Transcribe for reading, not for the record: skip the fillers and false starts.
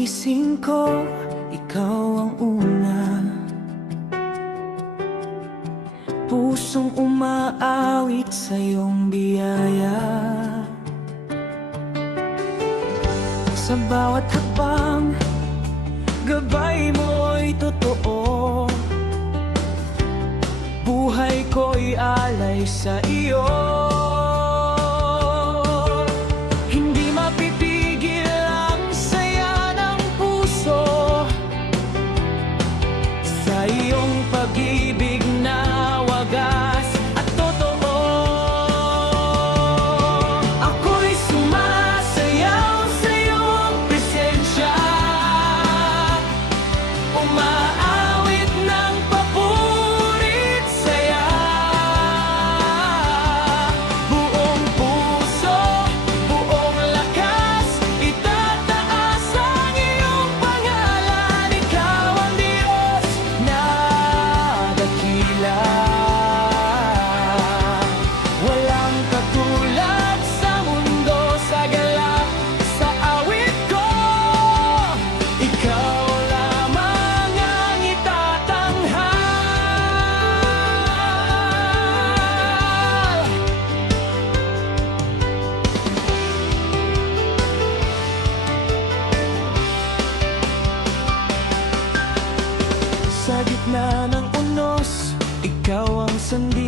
Pagising ko, ikaw ang una. Pusong umaawit sa iyong biyaya. Sa bawat hakbang, gabay mo'y totoo. Buhay ko'y alay sa iyo. Hindi mapipigil ang saya ng puso sa iyong pag-ibig na wagas at totoo. Ako'y sumasayaw sa iyong presensya, umaawit ng papurit saya. Buong puso, buong lakas, itataas ang iyong pangalan. Ikaw ang Diyos na dakila, walang katulad sa mundo. Sa galak, sa awit ko, ikaw lamang ang itatanghal. Sa gitna ng unos, ikaw ang sandigan.